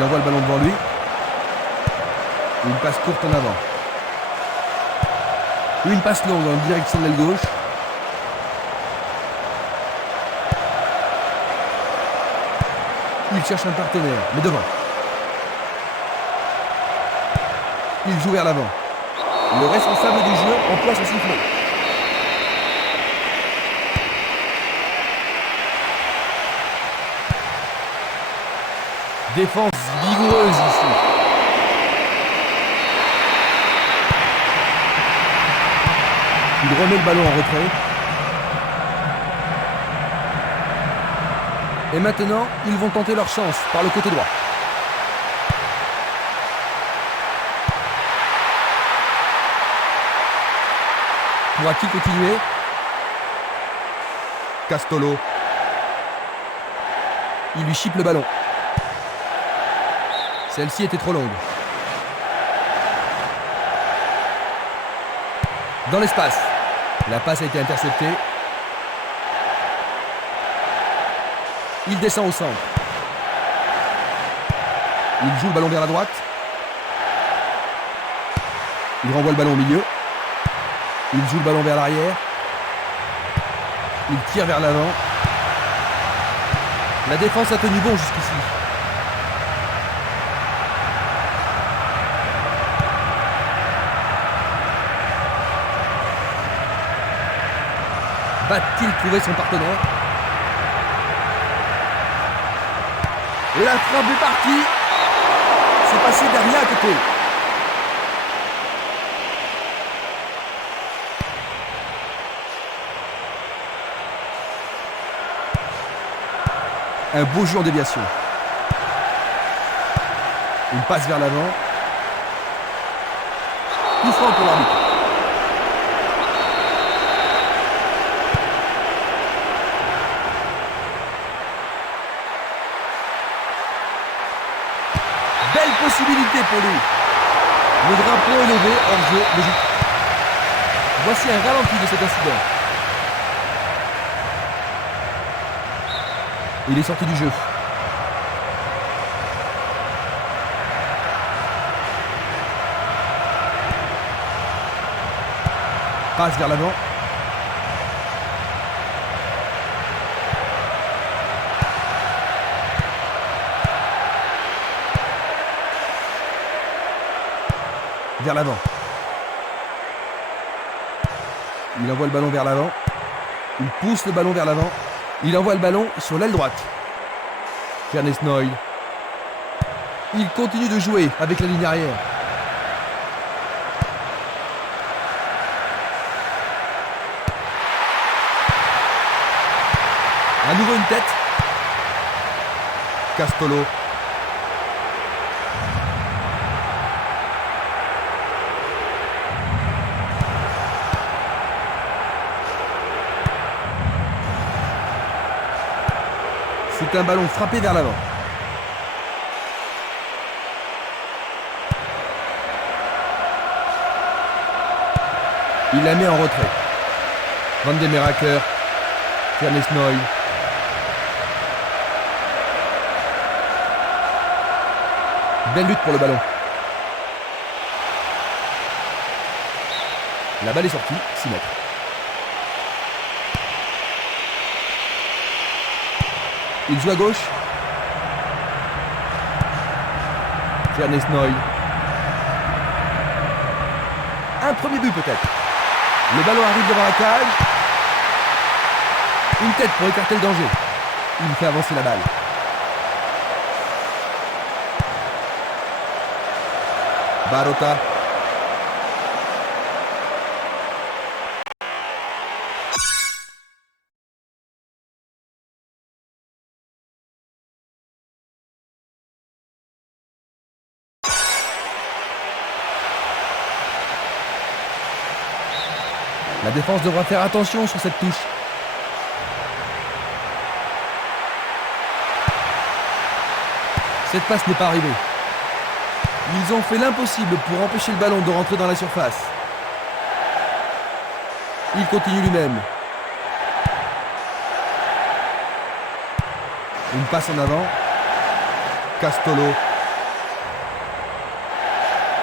Il envoie le ballon devant lui. Une passe courte en avant. Une passe longue en direction de l'aile gauche. Il cherche un partenaire, mais devant. Il joue vers l'avant. Le responsable du jeu emploie son sifflet. Défense vigoureuse ici. Il remet le ballon en retrait. Et maintenant, ils vont tenter leur chance par le côté droit. Pourra-t-il continuer? Castolo. Il lui chipe le ballon. Celle-ci était trop longue. Dans l'espace. La passe a été interceptée. Il descend au centre. Il joue le ballon vers la droite. Il renvoie le ballon au milieu. Il joue le ballon vers l'arrière. Il tire vers l'avant. La défense a tenu bon jusqu'ici. Va-t-il trouver son partenaire? Et la frappe est partie. C'est passé derrière à côté. Un beau jeu en déviation. Une passe vers l'avant. Coup franc pour l'arbitre. Belle possibilité pour lui. Le drapeau élevé hors jeu logique. Voici un ralenti de cet incident. Il est sorti du jeu. Passe vers l'avant. Vers l'avant. Il envoie le ballon vers l'avant. Il pousse le ballon vers l'avant. Il envoie le ballon sur l'aile droite. Ernest Noyle. Il continue de jouer avec la ligne arrière. À nouveau une tête. Castolo. C'est un ballon frappé vers l'avant. Il la met en retrait. Van de Meraker. Ernest Noyle. Belle lutte pour le ballon. La balle est sortie, 6 mètres. Il joue à gauche. Ernest Noyle. Un premier but peut-être. Le ballon arrive devant la cage. Une tête pour écarter le danger. Il fait avancer la balle. Barota. La défense devra faire attention sur cette touche. Cette passe n'est pas arrivée. Ils ont fait l'impossible pour empêcher le ballon de rentrer dans la surface. Il continue lui-même. Une passe en avant. Castolo.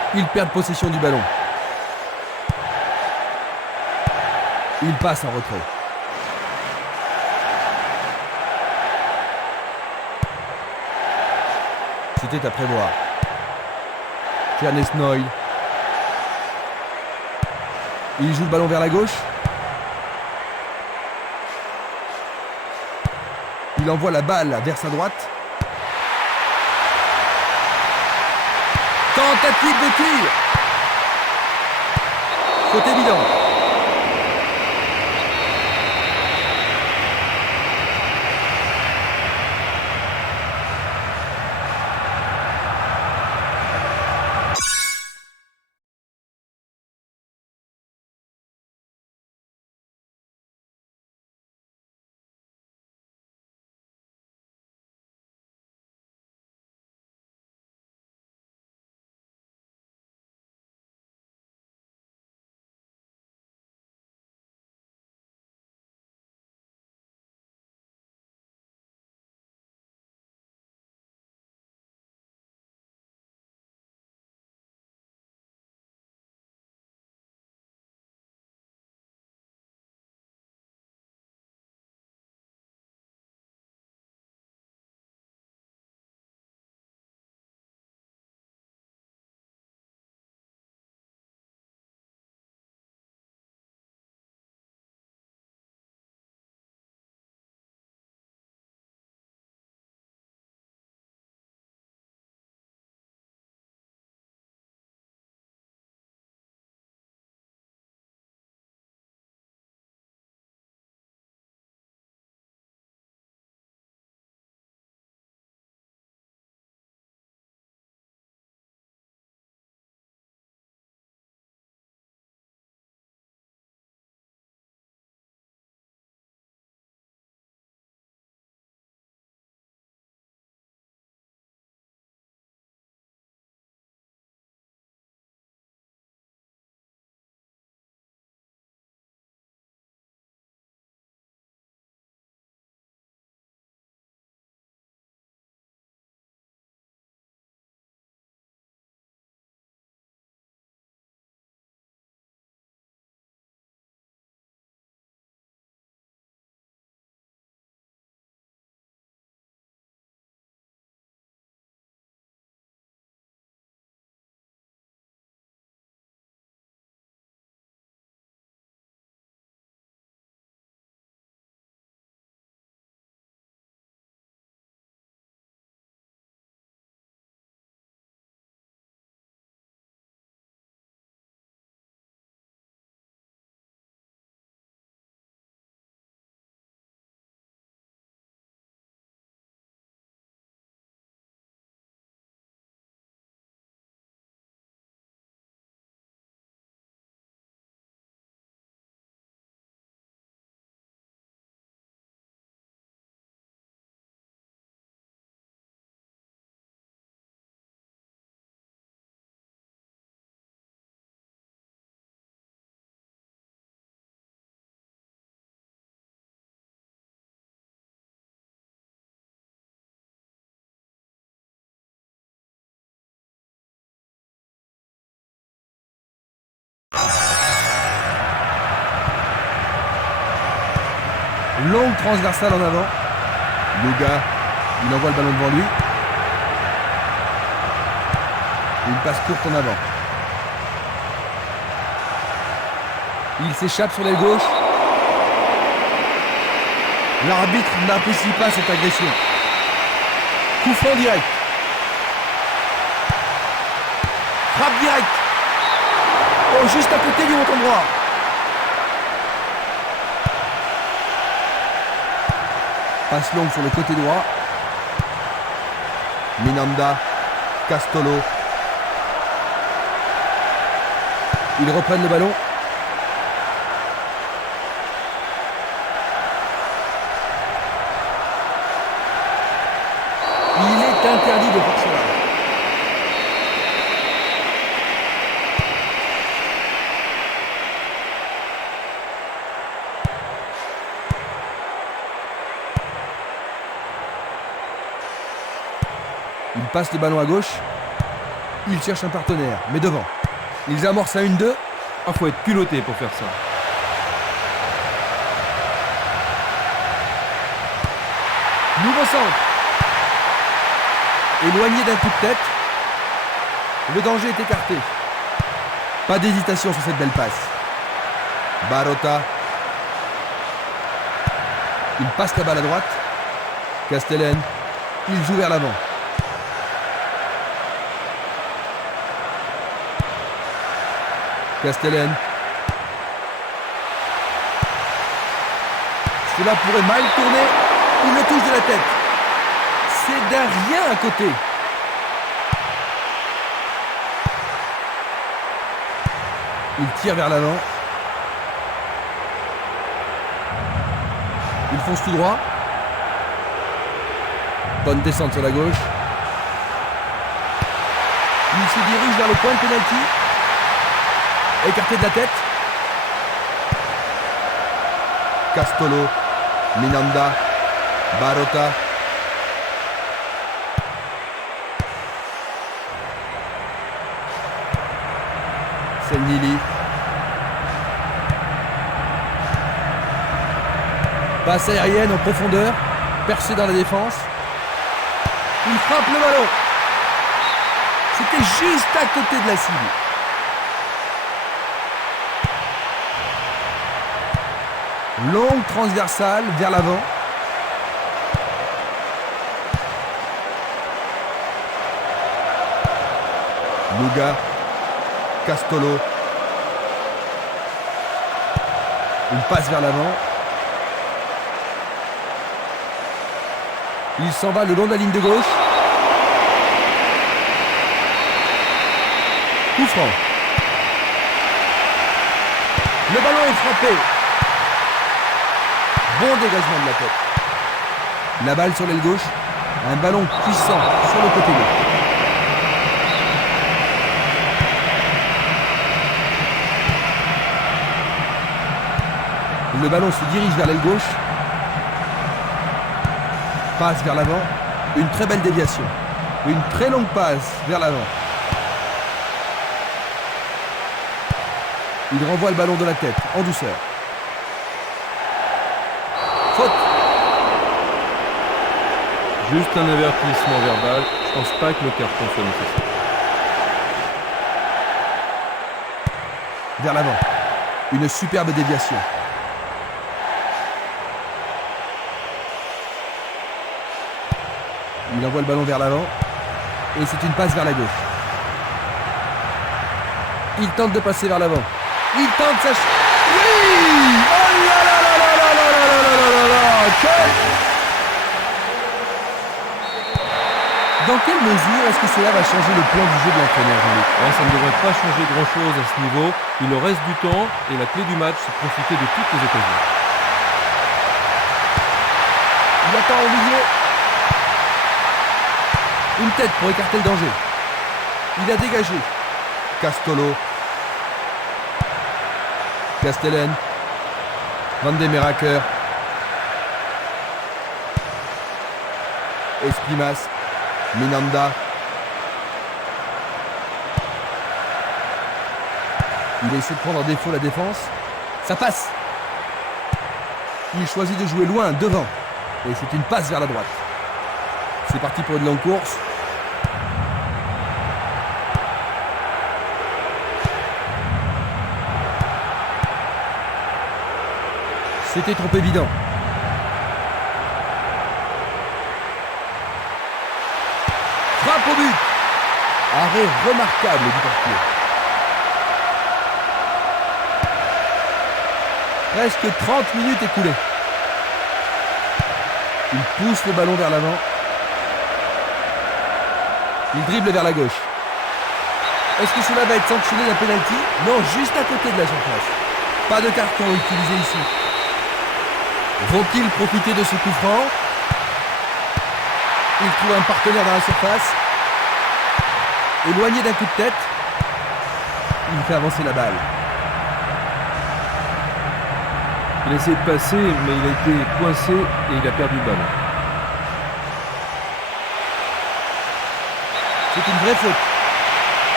Ils perdent possession du ballon. Ils passent en retrait. C'était à prévoir. Ernest Noyle. Il joue le ballon vers la gauche. Il envoie la balle vers sa droite. Tentative de tir. Faute évidente. Longue transversale en avant. Luga, il envoie le ballon devant lui. Une passe courte en avant. Il s'échappe sur l'aile gauche. L'arbitre n'apprécie pas cette agression. Coup franc direct. Frappe direct. Oh, juste à côté du montant droit. Passe longue sur le côté droit. Minanda, Castolo. Ils reprennent le ballon. Il est interdit de faire cela. Il passe le ballon à gauche. Il cherche un partenaire, mais devant. Ils amorcent un 1-2. Ah, faut être culotté pour faire ça. Nouveau centre. Éloigné d'un coup de tête. Le danger est écarté. Pas d'hésitation sur cette belle passe. Barota. Il passe la balle à droite. Castellane. Il joue vers l'avant. Castellane. Cela pourrait mal tourner. Il le touche de la tête. C'est d'un rien à côté. Il tire vers l'avant. Il fonce tout droit. Bonne descente sur la gauche. Il se dirige vers le point de pénalty. Écarté de la tête. Castolo. Minanda. Barota. Selnili. Passe aérienne en profondeur. Percé dans la défense. Il frappe le ballon. C'était juste à côté de la cible. Longue transversale vers l'avant. Luga. Castolo. Une passe vers l'avant. Il s'en va le long de la ligne de gauche. Coup franc. Le ballon est frappé. Bon dégagement de la tête. La balle sur l'aile gauche. Un ballon puissant sur le côté gauche. Le ballon se dirige vers l'aile gauche. Passe vers l'avant. Une très belle déviation. Une très longue passe vers l'avant. Il renvoie le ballon de la tête, en douceur. Faute. Juste un avertissement verbal. Je pense pas que le carton soit nécessaire. Vers l'avant. Une superbe déviation. Il envoie le ballon vers l'avant. Et c'est une passe vers la gauche. Il tente de passer vers l'avant. Il tente sa... Oui! Oh là là là là là là là là là là! Dans quelle mesure est-ce que cela va changer le plan du jeu de l'entraîneur, Jean-Luc? Ça ne devrait pas changer grand-chose à ce niveau. Il leur reste du temps et la clé du match, c'est de profiter de toutes les occasions. Il attend au milieu. Une tête pour écarter le danger. Il a dégagé. Castolo. Castellane. Van de Meraker. Espimas. Minanda. Il essaie de prendre en défaut la défense. Ça passe. Il choisit de jouer loin, devant. Et c'est une passe vers la droite. C'est parti pour une longue course. C'était trop évident. Frappe au but. Arrêt remarquable du portier. Presque 30 minutes écoulées. Il pousse le ballon vers l'avant. Il dribble vers la gauche. Est-ce que cela va être sanctionné d'un penalty? Non, juste à côté de la surface. Pas de carton utilisé ici. Vont-ils profiter de ce coup franc? Il trouve un partenaire dans la surface. Éloigné d'un coup de tête. Il fait avancer la balle. Il a essayé de passer, mais il a été coincé et il a perdu le ballon. C'est une vraie faute.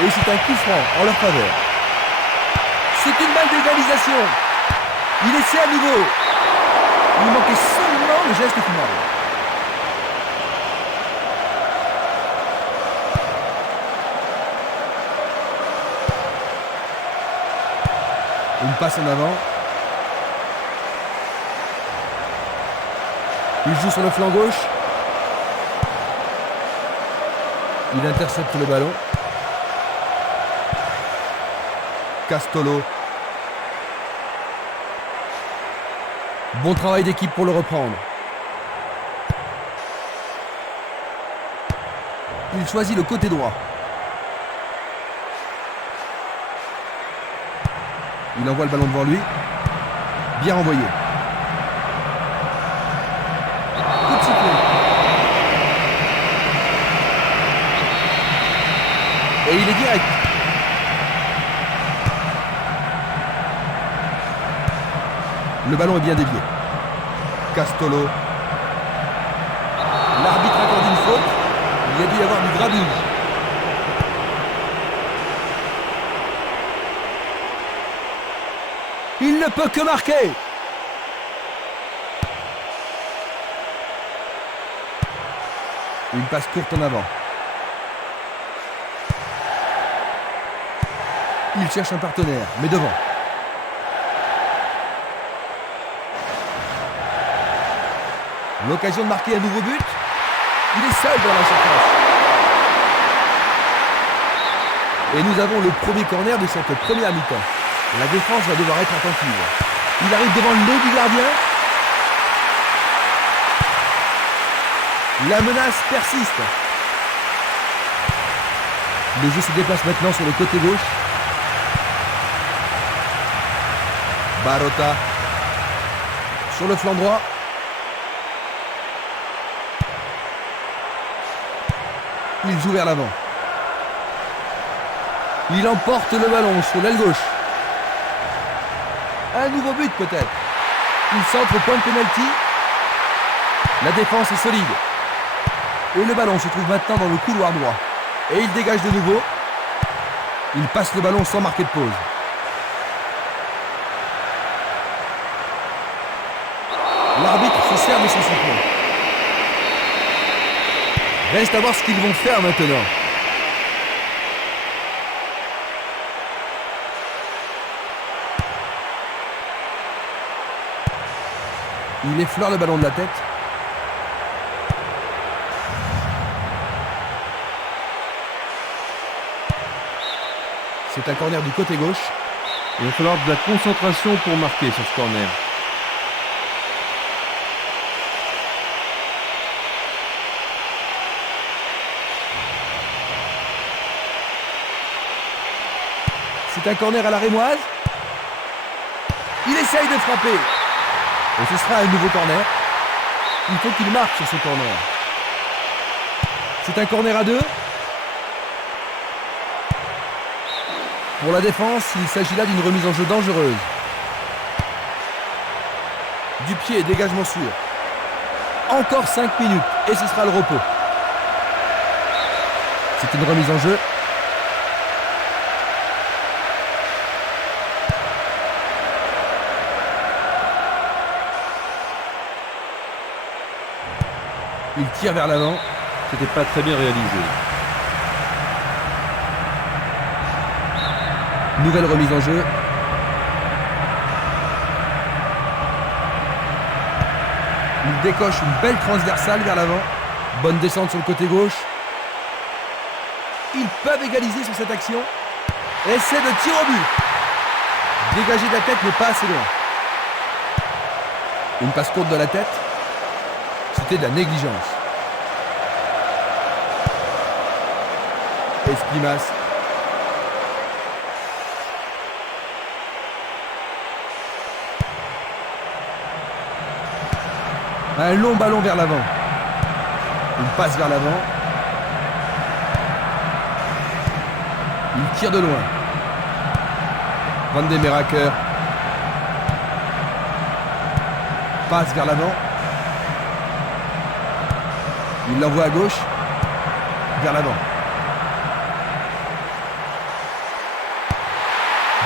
Et c'est un coup franc en leur faveur. C'est une balle d'égalisation. Il essaie à nouveau. Il manquait seulement le geste final. Une passe en avant. Il joue sur le flanc gauche. Il intercepte le ballon. Castolo. Bon travail d'équipe pour le reprendre. Il choisit le côté droit. Il envoie le ballon devant lui. Bien renvoyé. Coup de sifflet. Et il est direct. Le ballon est bien dévié. Castolo. L'arbitre accorde une faute. Il y a dû y avoir du grabuge. Il ne peut que marquer. Une passe courte en avant. Il cherche un partenaire, mais devant. L'occasion de marquer un nouveau but. Il est seul dans la surface. Et nous avons le premier corner de cette première mi-temps. La défense va devoir être attentive. Il arrive devant le nez du gardien. La menace persiste. Le jeu se déplace maintenant sur le côté gauche. Barota. Sur le flanc droit. Il joue vers l'avant. Il emporte le ballon sur l'aile gauche. Un nouveau but peut-être. Il centre au point de pénalty. La défense est solide. Et le ballon se trouve maintenant dans le couloir droit. Et il dégage de nouveau. Il passe le ballon sans marquer de pause. L'arbitre se sert de son sifflet. Reste à voir ce qu'ils vont faire maintenant. Il effleure le ballon de la tête. C'est un corner du côté gauche. Il va falloir de la concentration pour marquer sur ce corner. C'est un corner à la rémoise. Il essaye de frapper. Et ce sera un nouveau corner. Il faut qu'il marque sur ce corner. C'est un corner à deux. Pour la défense, il s'agit là d'une remise en jeu dangereuse. Du pied, dégagement sûr. Encore 5 minutes et ce sera le repos. C'est une remise en jeu. Il tire vers l'avant. C'était pas très bien réalisé. Nouvelle remise en jeu. Il décoche une belle transversale vers l'avant. Bonne descente sur le côté gauche. Ils peuvent égaliser sur cette action. Essai de tir au but. Dégagé de la tête mais pas assez loin. Une passe courte de la tête. C'était de la négligence. Esquimas. Un long ballon vers l'avant. Une passe vers l'avant. Il tire de loin. Van de Meraker. Passe vers l'avant. Il l'envoie à gauche. Vers l'avant.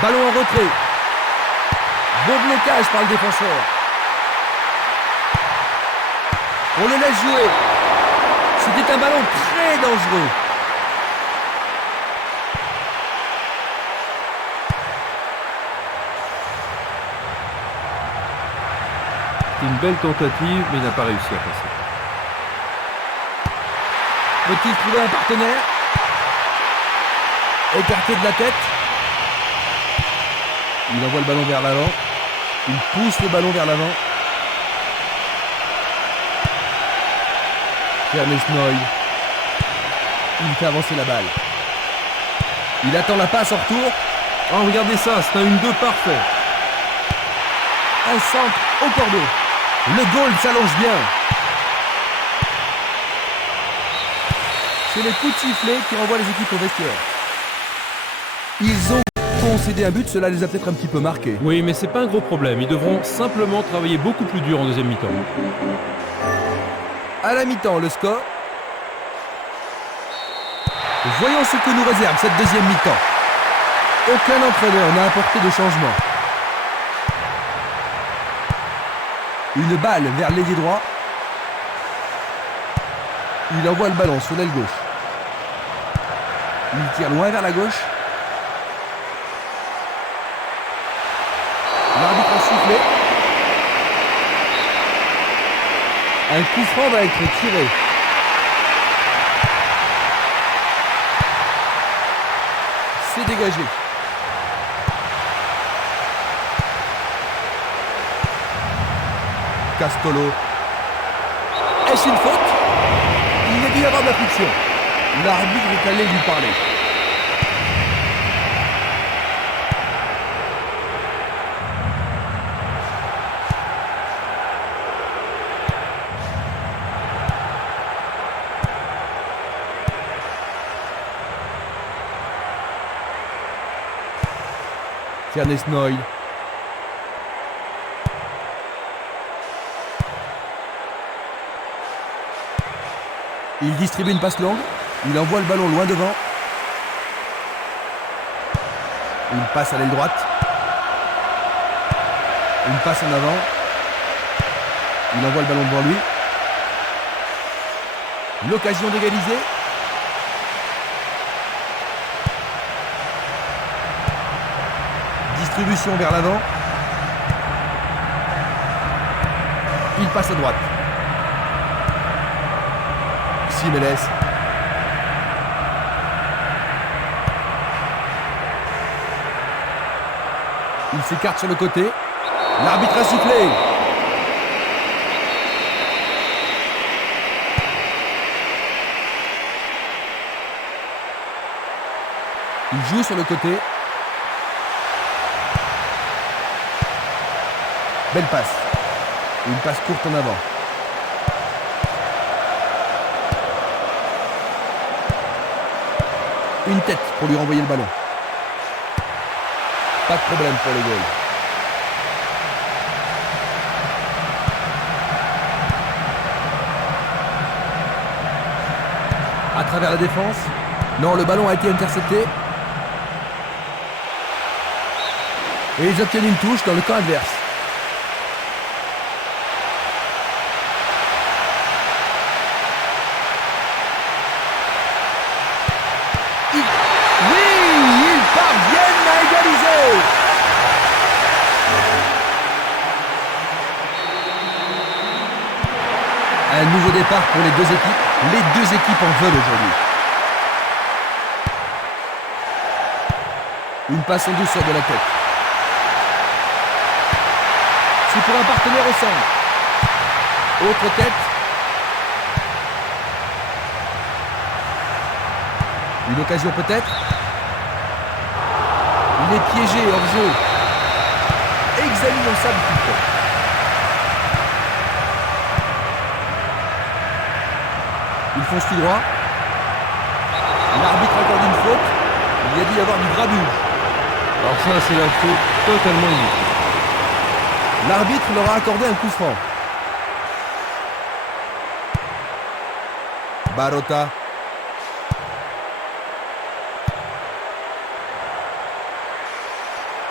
Ballon en retrait. Bon blocage par le défenseur. On le laisse jouer. C'était un ballon très dangereux. C'est une belle tentative, mais il n'a pas réussi à passer. Peut-il trouver un partenaire? Écarté de la tête. Il envoie le ballon vers l'avant. Il pousse le ballon vers l'avant. Ernest Noy. Il fait avancer la balle. Il attend la passe en retour. Oh, regardez ça, c'est un 1-2 parfait. Un centre au cordeau. Le goal s'allonge bien. C'est les coups de sifflet qui renvoient les équipes au vestiaire. Ils ont concédé un but, cela les a peut-être un petit peu marqués. Oui, mais c'est pas un gros problème. Ils devront simplement travailler beaucoup plus dur en deuxième mi-temps. À la mi-temps, le score. Voyons ce que nous réserve cette deuxième mi-temps. Aucun entraîneur n'a apporté de changement. Une balle vers l'ailier droit. Il envoie le ballon sur l'aile gauche. Il tire loin vers la gauche. L'arbitre a sifflé. Un coup franc va être tiré. C'est dégagé. Castolo. Est-ce une faute? Il y a dû y avoir de la friction. L'arbitre est allé lui parler. Ernest Noy. Il distribue une passe longue. Il envoie le ballon loin devant. Il passe à l'aile droite. Une passe en avant. Il envoie le ballon devant lui. L'occasion d'égaliser. Distribution vers l'avant. Il passe à droite. Simeles. Il s'écarte sur le côté. L'arbitre a sifflé. Il joue sur le côté. Belle passe. Une passe courte en avant. Une tête pour lui renvoyer le ballon. Pas de problème pour le goal. À travers la défense. Non, le ballon a été intercepté. Et ils obtiennent une touche dans le camp adverse. Un nouveau départ pour les deux équipes. Les deux équipes en veulent aujourd'hui. Une passe en douceur de la tête. C'est pour un partenaire au centre. Autre tête. Une occasion peut-être. Il est piégé hors jeu. Examinons ça du coup. Il fonce tout droit. L'arbitre accorde une faute. Il y a dû y avoir du grabuge. Alors ça, c'est la faute totalement inutile. L'arbitre leur a accordé un coup franc. Barota.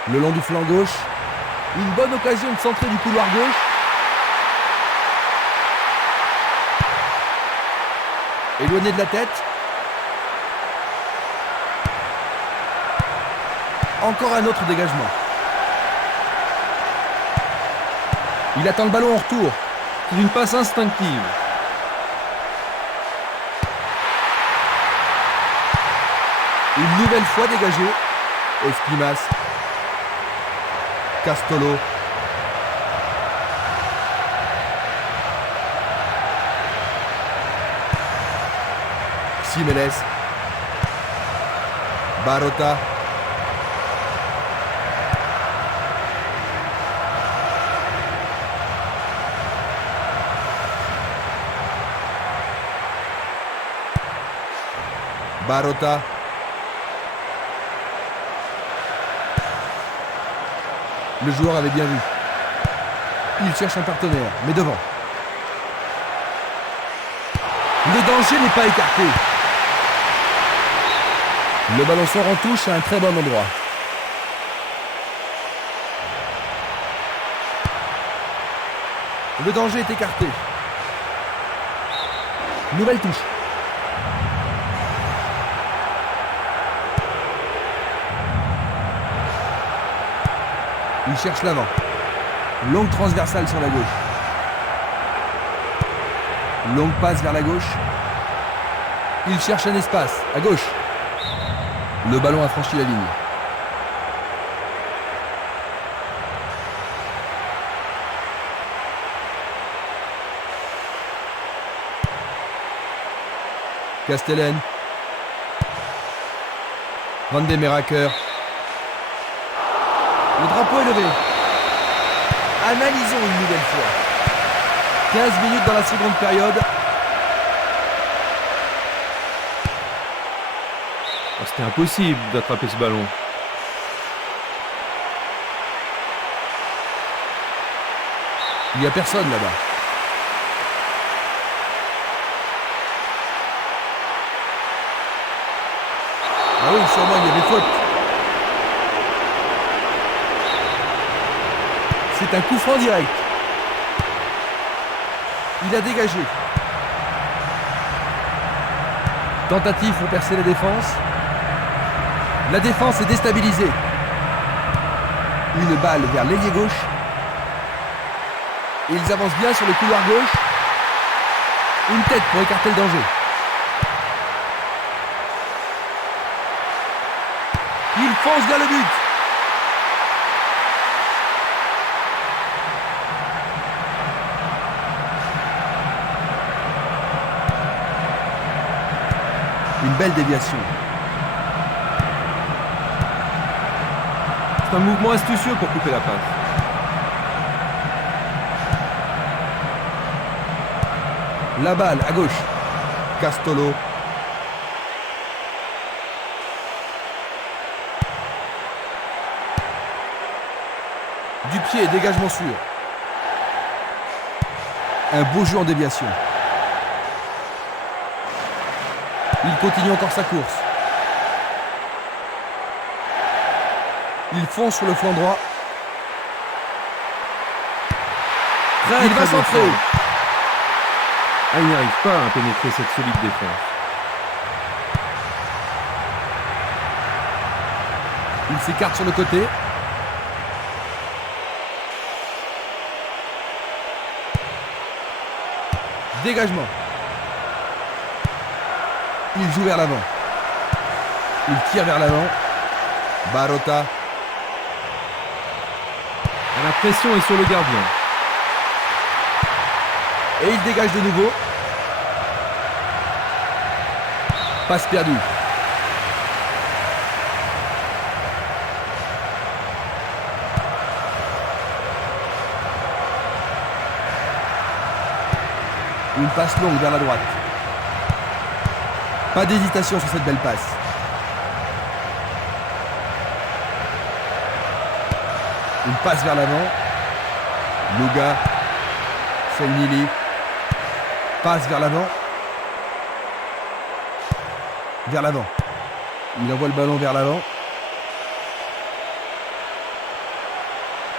Le long du flanc gauche. Une bonne occasion de centrer du couloir gauche. Éloigné de la tête. Encore un autre dégagement. Il attend le ballon en retour. C'est une passe instinctive. Une nouvelle fois dégagé. Espimas. Castolo. Ximénez. Barota. Barota. Le joueur avait bien vu. Il cherche un partenaire, mais devant. Le danger n'est pas écarté. Le ballon sort en touche à un très bon endroit. Le danger est écarté. Nouvelle touche. Il cherche l'avant. Longue transversale sur la gauche. Longue passe vers la gauche. Il cherche un espace, à gauche. Le ballon a franchi la ligne. Castellén. Van de Meraker. Le drapeau est levé. Analysons une nouvelle fois. 15 minutes dans la seconde période. C'était impossible d'attraper ce ballon. Il n'y a personne là-bas. Ah oui, sûrement il y avait faute. C'est un coup franc direct. Il a dégagé. Tentative pour percer la défense. La défense est déstabilisée. Une balle vers l'ailier gauche. Ils avancent bien sur le couloir gauche. Une tête pour écarter le danger. Il fonce vers le but. Une belle déviation. C'est un mouvement astucieux pour couper la passe. La balle à gauche. Castolo. Du pied, dégagement sûr. Un beau jeu en déviation. Il continue encore sa course. Il fonce sur le flanc droit. Il va centrer. Ah, il n'arrive pas à pénétrer cette solide défense. Il s'écarte sur le côté. Dégagement. Il joue vers l'avant. Il tire vers l'avant. Barota. La pression est sur le gardien. Et il dégage de nouveau. Passe perdue. Une passe longue vers la droite. Pas d'hésitation sur cette belle passe. Une passe vers l'avant. Luga. Selnili. Passe vers l'avant. Vers l'avant. Il envoie le ballon vers l'avant.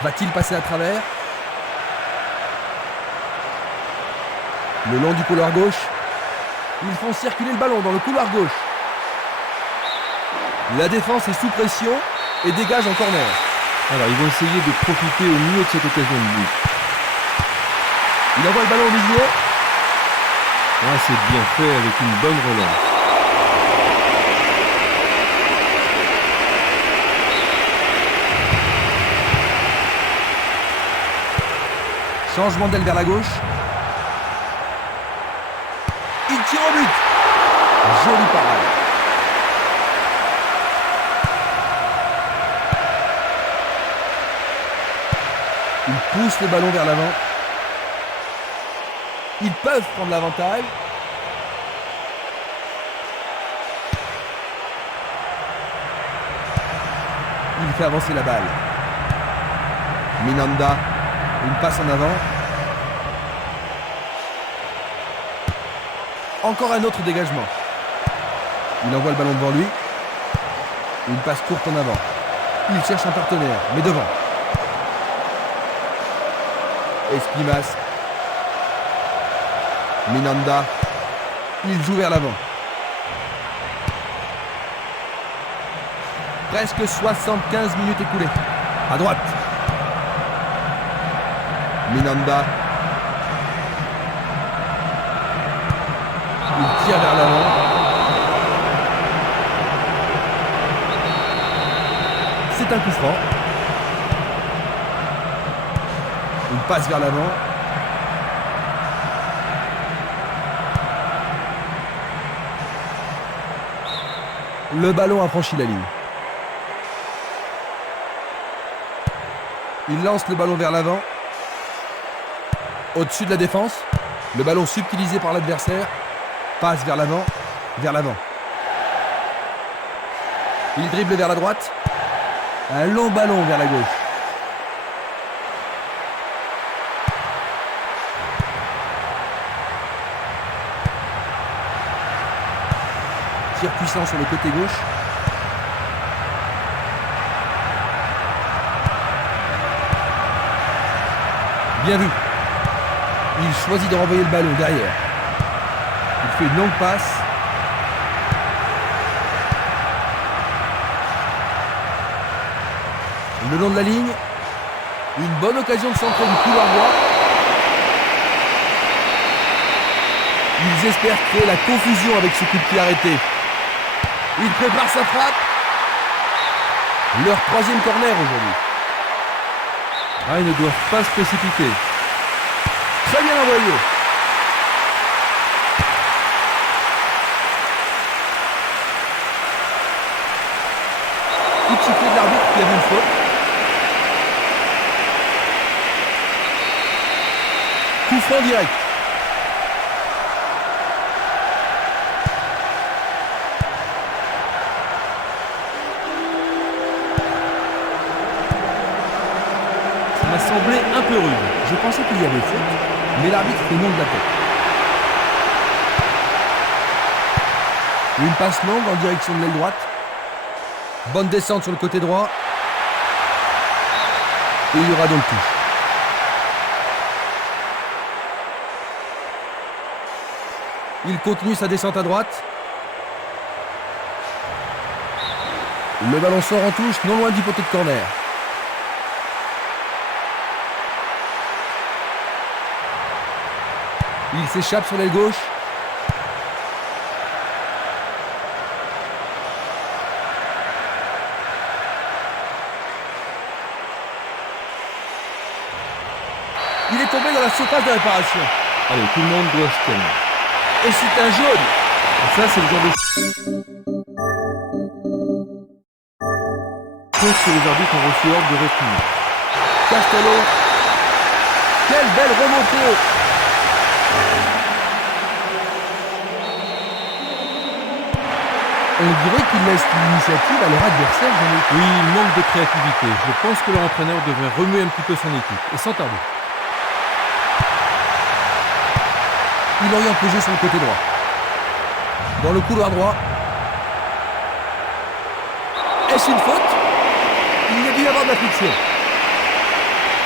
Va-t-il passer à travers? Le long du couloir gauche. Ils font circuler le ballon dans le couloir gauche. La défense est sous pression et dégage en corner. Alors ils vont essayer de profiter au mieux de cette occasion de but. Il envoie le ballon au milieu. Ah, c'est bien fait avec une bonne relance. Changement d'aile vers la gauche. Il tire au but. Jolie parade. Il pousse le ballon vers l'avant. Ils peuvent prendre l'avantage. Il fait avancer la balle. Minanda, une passe en avant. Encore un autre dégagement. Il envoie le ballon devant lui. Une passe courte en avant. Il cherche un partenaire, mais devant. Espimas. Minanda. Il joue vers l'avant. Presque 75 minutes écoulées. À droite. Minanda. Il tire vers l'avant. C'est un coup franc. Une passe vers l'avant. Le ballon a franchi la ligne. Il lance le ballon vers l'avant. Au-dessus de la défense. Le ballon subtilisé par l'adversaire. Passe vers l'avant. Vers l'avant. Il dribble vers la droite. Un long ballon vers la gauche. Tir puissant sur le côté gauche. Bien vu. Il choisit de renvoyer le ballon derrière. Il fait une longue passe. Le long de la ligne. Une bonne occasion de centrer du couloir droit. Ils espèrent créer la confusion avec ce coup de pied arrêté. Il prépare sa frappe. Leur troisième corner aujourd'hui. Ah, ils ne doivent pas se précipiter. Très bien envoyé. Coup de sifflet de l'arbitre qui a vu une faute. Coup franc direct. Ça m'a semblé un peu rude. Je pensais qu'il y avait faute, mais l'arbitre fait non de la tête. Une passe longue en direction de l'aile droite. Bonne descente sur le côté droit. Et il y aura donc touche. Il continue sa descente à droite. Le ballon sort en touche, non loin du poteau de corner. Il s'échappe sur l'aile gauche. Il est tombé dans la surface de réparation. Allez, tout le monde doit se calmer. Et c'est un jaune. Et ça, c'est le genre de chose que les arbitres ont reçu ordre de retenir. Castello. Quelle belle remontée. On dirait qu'ils laissent l'initiative à leur adversaire. Oui, il manque de créativité. Je pense que leur entraîneur devrait remuer un petit peu son équipe. Et sans tarder. Il oriente le jeu sur le côté droit. Dans le couloir droit. Est-ce une faute? Il y a dû y avoir de la friction.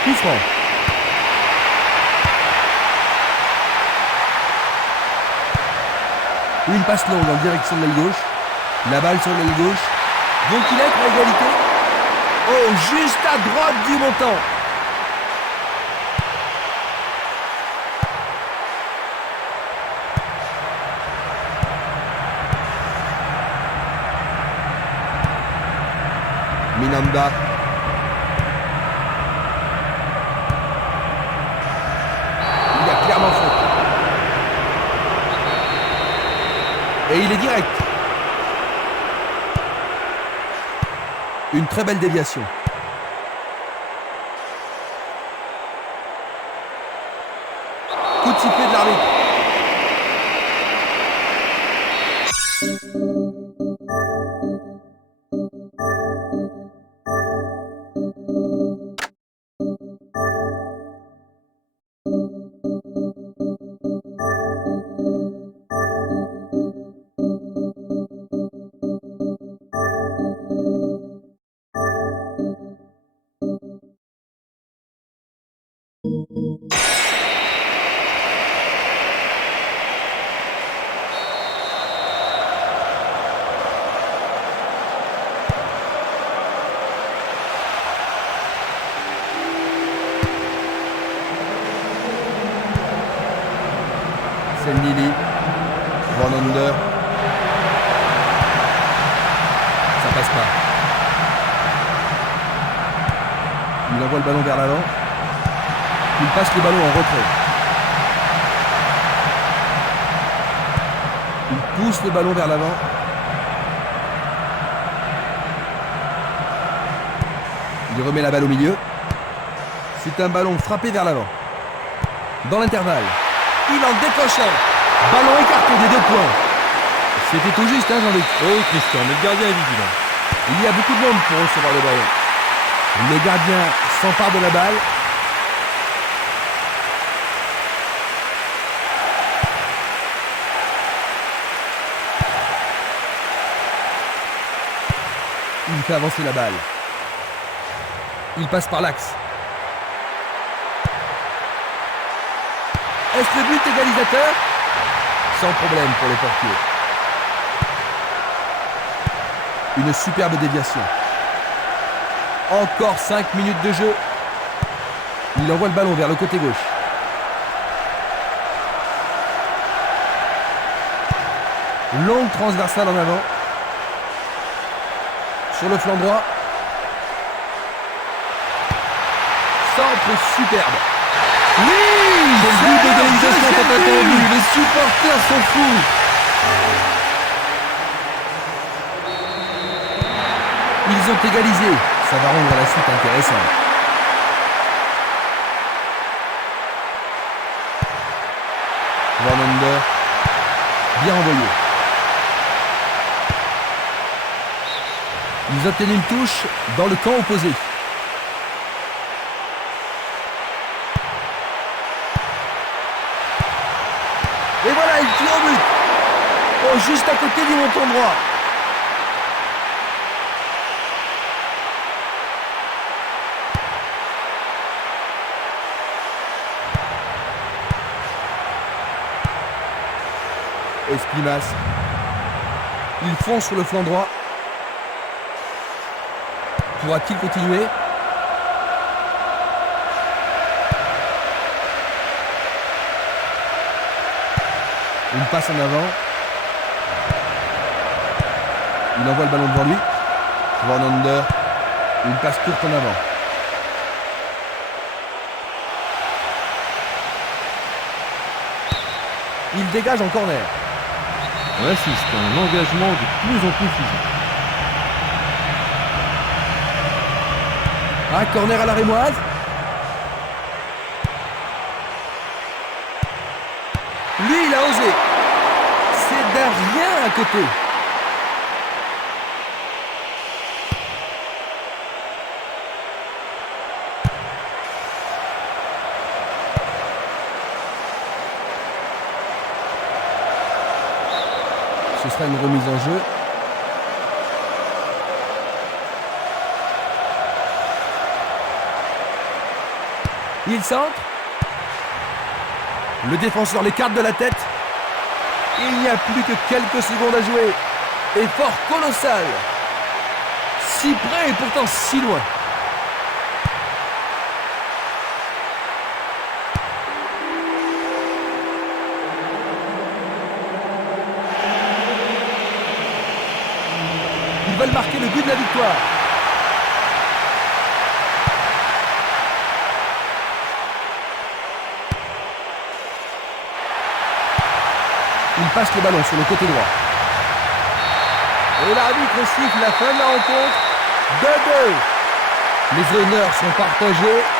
Coup franc. Une passe longue en direction de l'aile gauche. La balle sur l'aile gauche. Vont-ils être à égalité? Oh, juste à droite du montant. Minanda. Il y a clairement faute. Et il est direct. Une très belle déviation. Coup de sifflet de l'arbitre. Sendili, Van Under. Ça passe pas. Il envoie le ballon vers l'avant. Il passe le ballon en retrait. Il pousse le ballon vers l'avant. Il remet la balle au milieu. C'est un ballon frappé vers l'avant. Dans l'intervalle. Il en décoche un. Ballon écarté des 2 points. C'était tout juste, hein, Jean-Luc? Oui, Christian, mais le gardien est vigilant. Il y a beaucoup de monde pour recevoir le ballon. Le gardien s'empare de la balle. Il fait avancer la balle. Il passe par l'axe. Est-ce le but égalisateur? Sans problème pour le portier. Une superbe déviation. Encore 5 minutes de jeu. Il envoie le ballon vers le côté gauche. Longue transversale en avant. Sur le flanc droit. Centre superbe. Oui, le but d'égalisation est attendu. Les supporters sont fous. Ils ont égalisé. Ça va rendre la suite intéressante. Van Under. Bien envoyé. Ils obtiennent une touche dans le camp opposé. Et voilà, il tire au but. Oh, juste à côté du montant droit. Espinas. Il fonce sur le flanc droit. Pourra-t-il continuer? Une passe en avant. Il envoie le ballon devant lui. Van Under. Une passe courte en avant. Il dégage en corner. On assiste à un engagement de plus en plus physique. Un corner à la rémoise. Lui, il a osé. C'est d'un rien à côté. Ce sera une remise en jeu. Il centre. Le défenseur l'écarte de la tête. Il n'y a plus que quelques secondes à jouer. Effort colossal. Si près et pourtant si loin. Ils veulent marquer le but de la victoire. Il passe le ballon sur le côté droit. Et l'arbitre siffle la fin de la rencontre. 2-2. Les honneurs sont partagés.